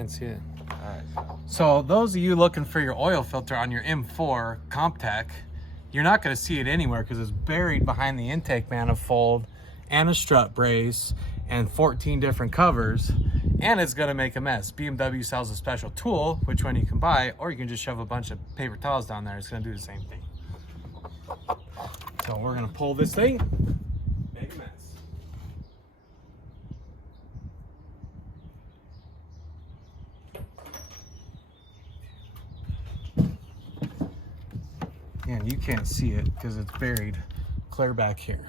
Can't see it. Alright. So those of you looking for your oil filter on your M4 Comptech, you're not going to see it anywhere because it's buried behind the intake manifold and a strut brace and 14 different covers, and it's going to make a mess. BMW sells a special tool, which one you can buy, or you can just shove a bunch of paper towels down there. It's going to do the same thing. So we're going to pull this thing, make a mess. And you can't see it because it's buried clear back here.